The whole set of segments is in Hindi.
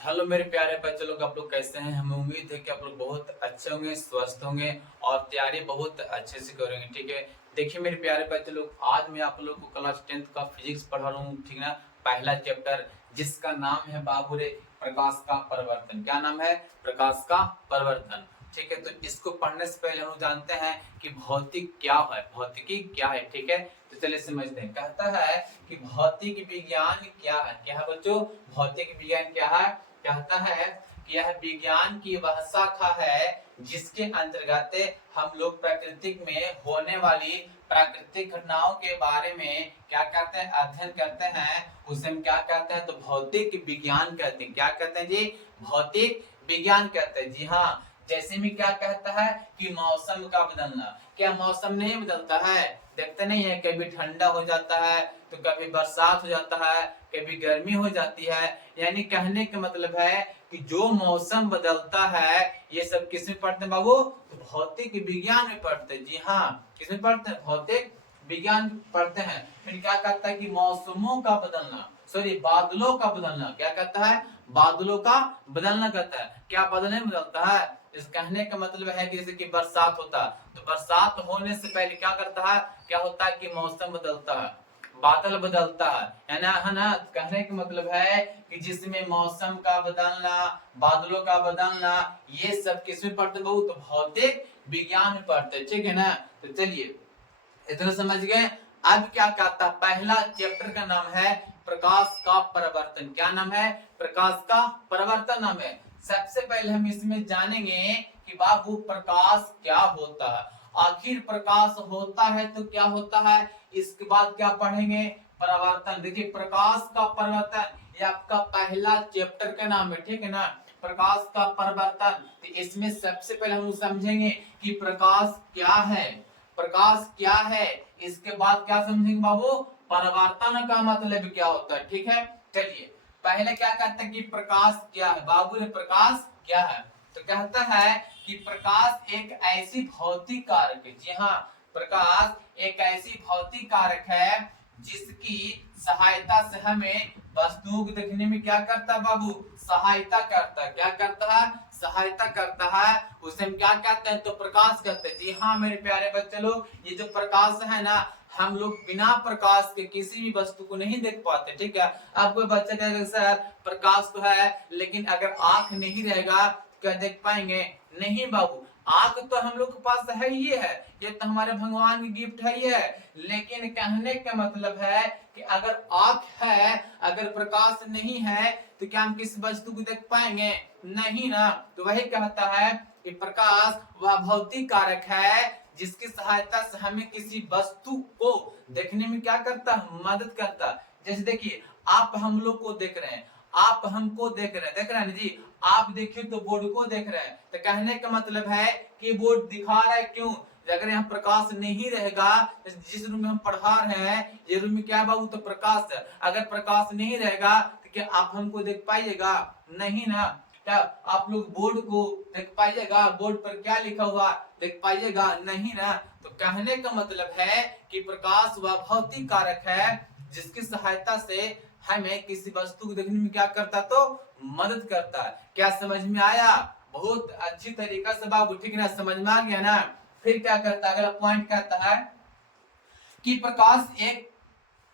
हेलो मेरे प्यारे बच्चे लोग, आप लोग कैसे हैं। हमें उम्मीद है कि आप लोग बहुत अच्छे होंगे, स्वस्थ होंगे और तैयारी बहुत अच्छे से करेंगे। ठीक है, देखिए मेरे प्यारे बच्चे लोग, आज मैं आप लोग को क्लास 10th का फिजिक्स पढ़ा रहा हूँ। ठीक ना, पहला चैप्टर जिसका नाम है बाबूरे प्रकाश का परिवर्तन। क्या नाम है? प्रकाश का परिवर्तन। ठीक है, तो इसको पढ़ने से पहले हम जानते हैं कि भौतिक क्या है, भौतिकी क्या है। ठीक है, तो चलिए समझते हैं। कहता है कि भौतिक विज्ञान क्या है। क्या है बच्चों? भौतिक विज्ञान क्या है? कहता है कि यह विज्ञान की वह शाखा है जिसके अंतर्गत हम लोग प्रकृति में होने वाली प्राकृतिक घटनाओं के बारे में क्या कहते हैं, अध्ययन करते हैं। उसे हम क्या कहते हैं? तो भौतिक विज्ञान कहते हैं। क्या कहते हैं जी? भौतिक विज्ञान कहते हैं। जी हाँ, जैसे में क्या कहता है कि मौसम का बदलना। क्या मौसम नहीं बदलता है? देखते नहीं है, कभी ठंडा हो जाता है तो कभी बरसात हो जाता है, कभी गर्मी हो जाती है। यानी कहने का मतलब है कि जो मौसम बदलता है ये सब किसमें पढ़ते हैं बाबू? तो भौतिक विज्ञान में पढ़ते हैं। जी हाँ, किसमें पढ़ते हैं? भौतिक विज्ञान पढ़ते हैं। फिर क्या कहता है कि मौसमों का बदलना, सॉरी बादलों का बदलना। क्या कहता है? बादलों का बदलना कहता है। क्या बदलने बदलता है? इस कहने का मतलब है कि जैसे कि बरसात होता है तो बरसात होने से पहले क्या करता है, क्या होता है कि मौसम बदलता है, बादल बदलता है ना, है ना। कहने का मतलब है कि जिसमें मौसम का बदलना, बादलों का बदलना, ये सब किसमें पढ़ते बहुत? तो भौतिक विज्ञान में पढ़ते। ठीक है ना, तो चलिए इतना समझ गए। अब क्या कहता है, पहला चैप्टर का नाम है प्रकाश का परिवर्तन। क्या नाम है? प्रकाश का परिवर्तन नाम है। सबसे पहले हम इसमें जानेंगे कि बाबू प्रकाश क्या होता है, आखिर प्रकाश होता है तो क्या होता है। इसके बाद क्या पढ़ेंगे? परिवर्तन। देखिए प्रकाश का परिवर्तन ये आपका पहला चैप्टर का नाम है। ठीक है ना, प्रकाश का परिवर्तन। तो इसमें सबसे पहले हम समझेंगे कि प्रकाश क्या है, प्रकाश क्या है। इसके बाद क्या समझेंगे बाबू? परिवर्तन का मतलब क्या होता है। ठीक है, चलिए पहले क्या कहते हैं कि प्रकाश क्या है। बाबू ने प्रकाश क्या है? तो कहता है कि प्रकाश एक ऐसी भौतिक कारक है। जी हाँ, प्रकाश एक ऐसी भौतिक कारक है जिसकी सहायता से हमें वस्तुओं को देखने में क्या करता है बाबू? सहायता करता है। क्या करता है? सहायता करता है। उसे हम क्या कहते हैं? तो प्रकाश कहते हैं। जी हाँ मेरे प्यारे बच्चे लोग, ये जो प्रकाश है ना, हम लोग बिना प्रकाश के किसी भी वस्तु को नहीं देख पाते। ठीक है, अब कोई बच्चा कहेगा सर प्रकाश तो है लेकिन अगर आंख नहीं रहेगा तो क्या देख पाएंगे? नहीं बाबू, आंख तो हम लोग के पास है ही है, ये तो हमारे भगवान की गिफ्ट है ही है। लेकिन कहने का मतलब है कि अगर आंख है, अगर प्रकाश नहीं है तो क्या हम किस वस्तु को देख पाएंगे? नहीं ना। तो वही कहता है कि प्रकाश वह भौतिक कारक है जिसकी सहायता से हमें किसी वस्तु को देखने में क्या करता है? मदद करता है। जैसे देखिए आप हम लोग को देख रहे हैं, आप हमको देख रहे हैं, देख रहे हैं जी। आप देखिए तो बोर्ड को देख रहे हैं, तो कहने का मतलब है कि बोर्ड दिखा रहा है। क्यों? अगर यहाँ प्रकाश नहीं रहेगा, जिस रूम में हम पढ़ा रहे हैं ये रूम में क्या बाबू? तो प्रकाश है। अगर प्रकाश नहीं रहेगा तो क्या आप हमको देख पाइएगा? नहीं ना। क्या आप लोग बोर्ड को देख पाइएगा? बोर्ड पर क्या लिखा हुआ देख पाइएगा? नहीं ना। तो कहने का मतलब है कि प्रकाश वह भौतिक कारक है जिसकी सहायता से हमें किसी वस्तु को देखने में क्या करता? तो मदद करता है। क्या समझ में आया? बहुत अच्छी तरीका से बाबू, ठीक ना, समझ में आ गया ना। फिर क्या करता है, अगला पॉइंट कहता है कि प्रकाश एक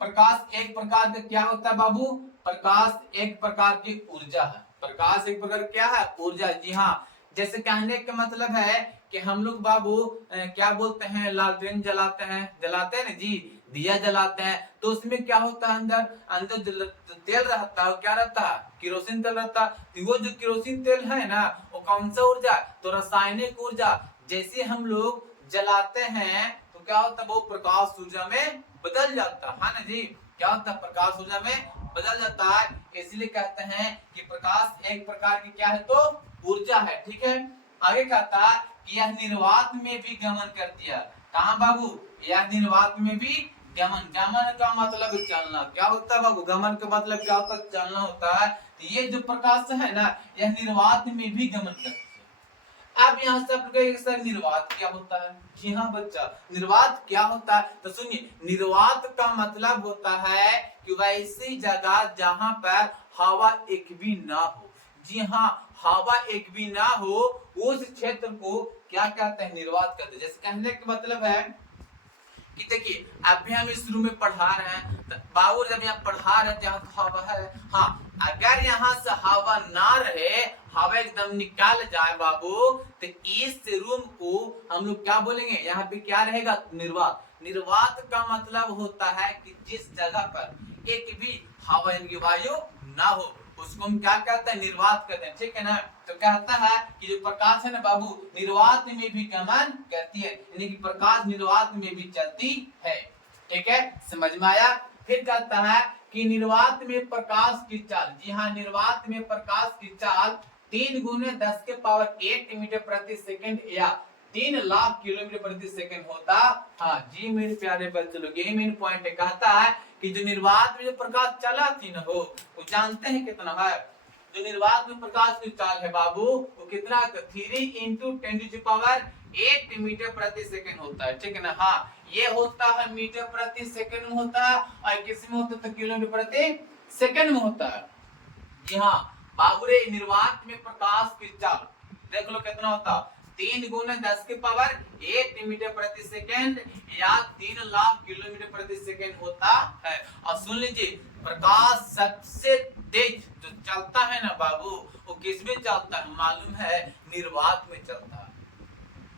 प्रकार का क्या होता है बाबू? प्रकाश एक प्रकार की ऊर्जा है। प्रकाश एक प्रकार क्या है? ऊर्जा। जी हाँ, जैसे कहने का मतलब है कि हम लोग बाबू क्या बोलते हैं, लालटेन जलाते हैं, जलाते हैं ना जी, दिया जलाते हैं, तो उसमें क्या होता है? अंदर अंदर तेल रहता है, क्या रहता है? केरोसिन तेल रहता है। तो वो जो केरोसिन तेल है ना, वो कौन सा ऊर्जा? तो रासायनिक ऊर्जा। जैसे हम लोग जलाते हैं तो क्या होता है? वो प्रकाश ऊर्जा में बदल जाता है ना जी। क्या होता है? प्रकाश ऊर्जा में बदल जाता है। इसलिए कहते हैं कि प्रकाश एक प्रकार की क्या है? तो ऊर्जा है। ठीक है, आगे कहता है कि यह निर्वात में भी गमन करती है। कहाँ बाबू? यह निर्वात में भी गमन। गमन का मतलब चलना। क्या होता है बाबू? गमन का मतलब क्या होता है? चलना होता है। तो ये जो प्रकाश है ना, यह निर्वात में भी गमन करती है। अब यहाँ से आप कहेंगे सर निर्वात क्या होता है? जी हाँ बच्चा, निर्वात क्या होता है? तो सुनिए, निर्वात का मतलब होता है कि वैसी जगह जहां पर हवा एक भी ना हो, जी हाँ, हवा एक भी ना हो उस क्षेत्र को क्या कहते हैं, निर्वात कहते हैं। जैसे कहने का मतलब है कि देखिए अभी हम इस रूम में पढ़ा रहे हैं, तो बाबू जब यहाँ पढ़ा रहे हैं तो हवा है, हाँ अगर यहाँ से हवा ना रहे, हवा एकदम निकाल जाए बाबू, तो इस रूम को हम लोग क्या बोलेंगे, यहाँ पे क्या रहेगा, निर्वात। निर्वात का मतलब होता है कि जिस जगह पर एक भी हवा यानी वायु ना हो उसको हम क्या कहते हैं, निर्वात कहते हैं, ठीक है ना। तो कहता है कि जो प्रकाश है ना बाबू, निर्वात में भी गमन करती है, यानी कि प्रकाश निर्वात में भी चलती है, ठीक है, समझ में आया। फिर कहता है कि निर्वात में प्रकाश की चाल, जी हाँ, निर्वात में प्रकाश की चाल 3 गुने 10 के पावर 8 मीटर प्रति सेकंड या 3 लाख किलोमीटर प्रति सेकंड होता। हाँ जी मेरे प्यारे बच्चों लोग, ये मेन पॉइंट है। कहता है कि जो निर्वात में जो प्रकाश चला थी ना हो, वो जानते हैं कितना है, जो निर्वात में प्रकाश की चाल है बाबू, वो कितना, 3 इंटू 10⁸ मीटर प्रति सेकंड होता है, ठीक है ना। हाँ ये होता है मीटर प्रति सेकंड में होता है, और किस में होता है, तो किलोमीटर प्रति सेकंड में होता है। जी हाँ बाबू रे, निर्वात में प्रकाश की चाल देख लो कितना होता, 3 गुने 10 के पावर 8 मीटर प्रति सेकंड या 3 लाख किलोमीटर प्रति सेकंड होता है। और सुन लीजिए, प्रकाश सबसे तेज जो चलता है ना बाबू, वो किस में चलता है मालूम है, निर्वात में चलता है।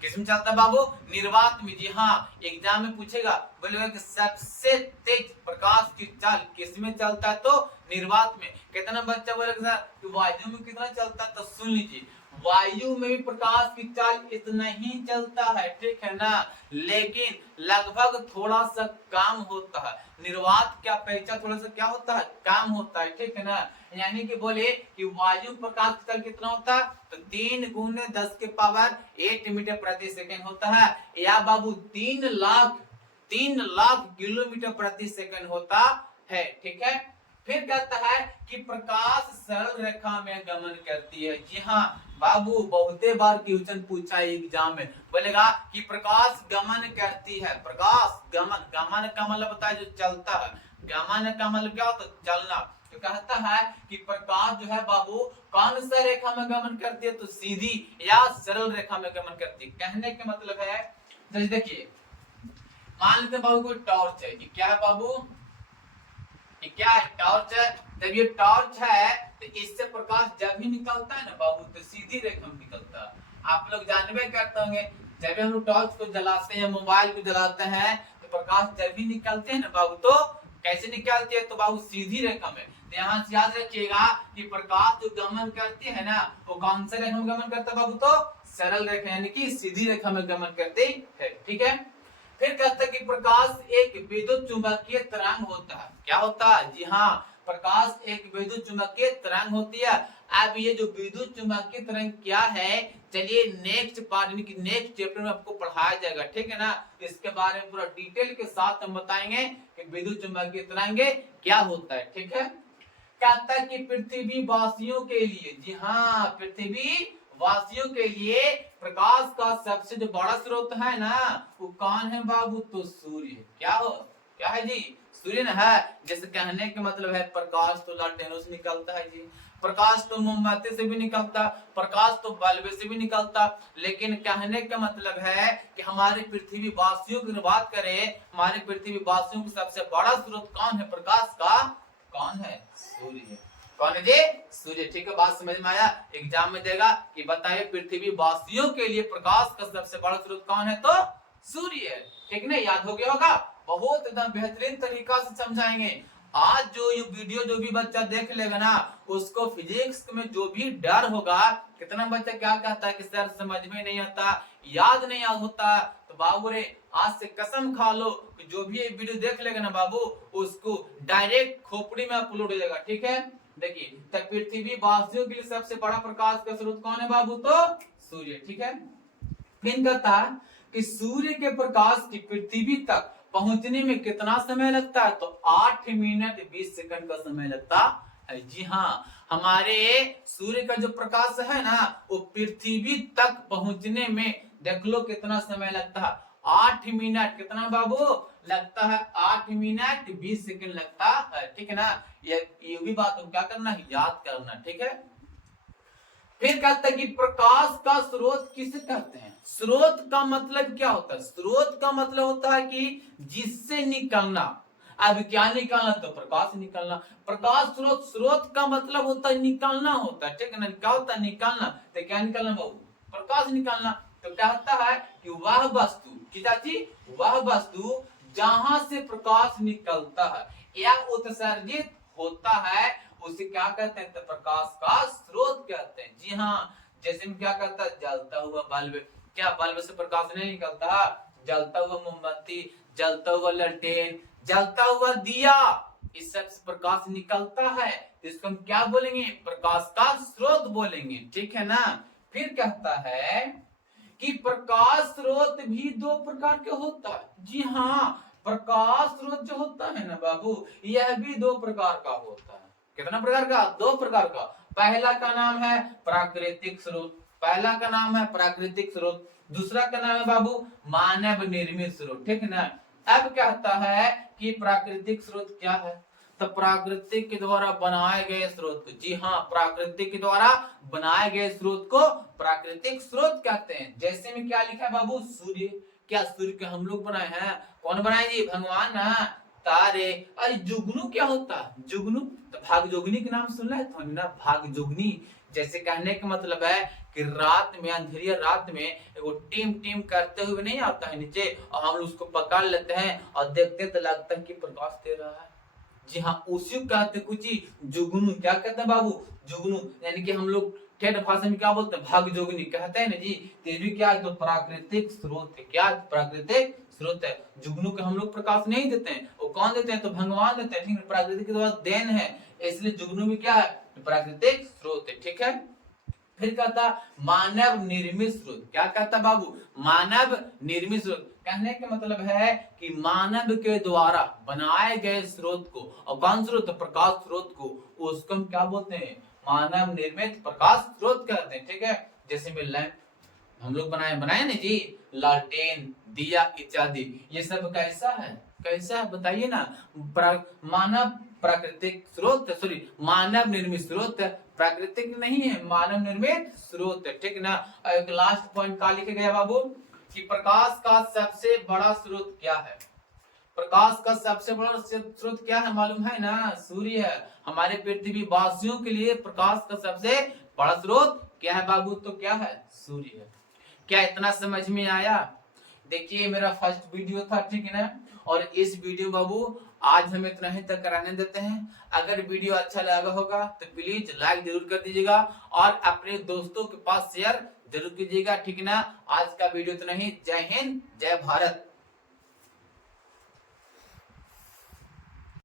किस में चलता है बाबू, निर्वात में। जी हाँ, एग्जाम में पूछेगा, बोलेगा कि सबसे तेज प्रकाश की चाल किस में चलता है, तो निर्वात में। कितना बच्चा बोलेगा सर कि वायु में कितना चलता है, तो सुन लीजिए, वायु में भी प्रकाश की चाल इतना ही चलता है, ठीक है ना, लेकिन लगभग थोड़ा सा कम होता है। निर्वात की अपेक्षा थोड़ा सा क्या होता है, कम होता है, ठीक है ना। यानी कि बोले कि वायु प्रकाश की चाल कितना होता है, तो 3 गुने 10 के पावर 8 मीटर प्रति सेकंड होता है, या बाबू 3 लाख किलोमीटर प्रति सेकंड होता है, ठीक है। फिर कहता है कि प्रकाश सरल रेखा में गमन करती है। जी हाँ बाबू, बहुते बार क्वेश्चन पूछा है एग्जाम में, बोलेगा कि प्रकाश गमन करती है। प्रकाश गमन, गमन का मतलब होता है जो चलता है, गमन का मतलब क्या होता है, चलना। तो कहता है कि प्रकाश जो है बाबू कौन सा रेखा में गमन करती है, तो सीधी या सरल रेखा में गमन करती है। कहने का मतलब है, जैसे देखिए मान लेते हैं बाबू कोई टॉर्च है, कि क्या है बाबू, क्या है, टॉर्च है। जब ये टॉर्च है तो इससे प्रकाश जब भी निकलता है ना बाबू, तो सीधी रेखा में निकलता है। आप लोग जानबे करते होंगे, जब भी हम लोग टॉर्च को जलाते हैं, मोबाइल को जलाते हैं, तो प्रकाश जब भी निकलते हैं ना बाबू, तो कैसे निकलती है, तो बाबू सीधी रेखा में। तो यहाँ से याद रखिएगा कि प्रकाश जो गमन करती है ना, वो कौन सा रेखा में गमन करता है बाबू, तो सरल रेखा यानी कि सीधी रेखा में गमन करती है, ठीक है। फिर कहता है कि प्रकाश एक विद्युत चुंबकीय तरंग होता है। क्या होता है, जी हाँ, प्रकाश एक विद्युत चुंबकीय तरंग होती है। अब ये जो विद्युत चुंबकीय तरंग क्या है, चलिए नेक्स्ट पार्ट यानी कि नेक्स्ट चैप्टर में आपको पढ़ाया जाएगा, ठीक है ना। इसके बारे में पूरा डिटेल के साथ हम बताएंगे कि विद्युत चुंबकीय तरंग क्या होता है, ठीक है। कहता है कि पृथ्वी वासियों के लिए, जी हाँ, पृथ्वी वासियों के लिए प्रकाश का सबसे जो बड़ा स्रोत है ना, वो कौन है बाबू, तो सूर्य। क्या हो, क्या है जी, सूर्य ना है। जैसे कहने का मतलब है प्रकाश तो लालटेनों से निकलता है जी, प्रकाश तो मोमबत्ती से भी निकलता, प्रकाश तो बल्ब से भी निकलता, लेकिन कहने का मतलब है कि हमारे पृथ्वी वासियों की बात करें, हमारे पृथ्वी वासियों का सबसे बड़ा स्रोत कौन है प्रकाश का, कौन है, सूर्य। कौन है जी, सूर्य, ठीक है। बात समझ में आया, एग्जाम में देगा कि बताइए पृथ्वी वासियों के लिए प्रकाश का सबसे बड़ा स्रोत कौन है, तो सूर्य है, ठीक ना, याद हो गया होगा। बहुत एकदम बेहतरीन तरीका से समझाएंगे। आज जो ये वीडियो जो भी बच्चा देख लेगा ना, उसको फिजिक्स में जो भी डर होगा, कितना बच्चा क्या कहता है कि सर समझ में नहीं आता, याद नहीं याद होता, तो बाबू रे आज से कसम खा लो कि जो भी ये वीडियो देख लेगा ना बाबू, उसको डायरेक्ट खोपड़ी में अपलोड हो जाएगा, ठीक है। देखिए, तक पृथ्वी वासियों के लिए सबसे बड़ा प्रकाश का स्रोत कौन है बाबू, तो सूर्य, ठीक है। फिर कहता है कि सूर्य के प्रकाश की पृथ्वी तक पहुंचने में कितना समय लगता है, तो 8 मिनट 20 सेकंड का समय लगता है। जी हाँ, हमारे सूर्य का जो प्रकाश है ना, वो पृथ्वी तक पहुंचने में देख लो कितना समय लगता है, 8 मिनट कितना बाबू लगता है, 8 मिनट 20 सेकंड लगता है, ठीक है ना। ये भी बात क्या करना है, याद करना, ठीक है। फिर कहता है कि प्रकाश का स्रोत किसे कहते हैं। स्रोत का मतलब क्या होता है? स्रोत का मतलब होता है कि जिससे निकलना। अब क्या निकालना? तो प्रकाश निकलना। प्रकाश स्रोत, स्रोत का मतलब होता है निकलना होता है, ठीक है ना। क्या होता है? निकालना। तो क्या निकलना बाबू? प्रकाश निकालना। तो कहता है कि वह वस्तु, वह वस्तु जहां से प्रकाश निकलता है या उत्सर्जित होता है उसे क्या कहते हैं? तो प्रकाश का स्रोत कहते हैं। जी हाँ, जैसे में क्या कहता है? जलता हुआ बल्ब। क्या बल्ब से प्रकाश नहीं निकलता? जलता हुआ मोमबत्ती, जलता हुआ ललटेन, जलता हुआ दिया, इस सब से प्रकाश निकलता है, तो इसको हम क्या बोलेंगे? प्रकाश का स्रोत बोलेंगे, ठीक है ना। फिर कहता है कि प्रकाश स्रोत भी दो प्रकार के होता है। जी हाँ, प्रकाश स्रोत जो होता है ना बाबू, यह भी दो प्रकार का होता है। कितना प्रकार का? दो प्रकार का। पहला का नाम है प्राकृतिक स्रोत, पहला का नाम है प्राकृतिक स्रोत, दूसरा का नाम है बाबू मानव निर्मित स्रोत, ठीक है ना। अब कहता है कि प्राकृतिक स्रोत क्या है? तो प्राकृतिक के द्वारा बनाए गए स्रोत को, जी हाँ, प्राकृतिक के द्वारा बनाए गए स्रोत को प्राकृतिक स्रोत कहते हैं। जैसे में क्या लिखा है बाबू? सूर्य। क्या सूर्य के हम लोग बनाए हैं? कौन बनाए जी? भगवान ना। तारे। अरे जुगनू क्या होता है? जुगनू तो भागजुगनी के नाम सुन रहे थे ना, भागजुगनी। जैसे कहने का मतलब है कि रात में, अंधेरी रात में वो टीम टीम करते हुए नहीं आता है नीचे, और हम उसको पकड़ लेते हैं और देखते तो लगता है कि प्रकाश दे रहा है। जी हाँ, उसी को कहते कुछ जुगनू। क्या कहते हैं बाबू? जुगनू। यानी कि हम लोग ठेठ भाषा में क्या बोलते हैं? भाग जोगनी कहते हैं ना जी। ते भी क्या है? तो प्राकृतिक स्रोत है। क्या? प्राकृतिक स्रोत है। जुगनू को हम लोग प्रकाश नहीं देते हैं, वो कौन देते हैं? तो भगवान देते हैं, ठीक है। प्राकृतिक के द्वारा देन है, इसलिए जुगनू भी क्या है? प्राकृतिक स्रोत है, ठीक है। फिर कहता मानव निर्मित स्रोत। क्या कहता बाबू? मानव निर्मित स्रोत। कहने का मतलब है कि मानव के द्वारा बनाए गए स्रोत को, और कौन स्रोत? प्रकाश स्रोत को, उसको हम क्या बोलते हैं? मानव निर्मित प्रकाश स्रोत कहते हैं, ठीक है। जैसे में लैंप हम लोग बनाए ना जी, लालटेन, दिया इत्यादि, ये सब कैसा है? कैसा है बताइए ना। मानव प्राकृतिक स्रोत, सॉरी मानव निर्मित स्रोत है, प्राकृतिक नहीं है, मानव निर्मित स्रोत है, ठीक ना। एक लास्ट पॉइंट का लिखे गया बाबू कि प्रकाश का सबसे बड़ा स्रोत क्या है? प्रकाश का सबसे बड़ा स्रोत क्या है मालूम है ना? सूर्य है। हमारे पृथ्वी वासियों के लिए प्रकाश का सबसे बड़ा स्रोत क्या है बाबू? तो क्या है? सूर्य है। क्या इतना समझ में आया? देखिए मेरा फर्स्ट वीडियो था, ठीक है ना। और इस वीडियो बाबू आज हम इतना ही तक कराने देते हैं। अगर वीडियो अच्छा लगा होगा तो प्लीज लाइक जरूर कर दीजिएगा और अपने दोस्तों के पास शेयर जरूर कीजिएगा, ठीक है ना। आज का वीडियो इतना ही। जय हिंद, जय भारत।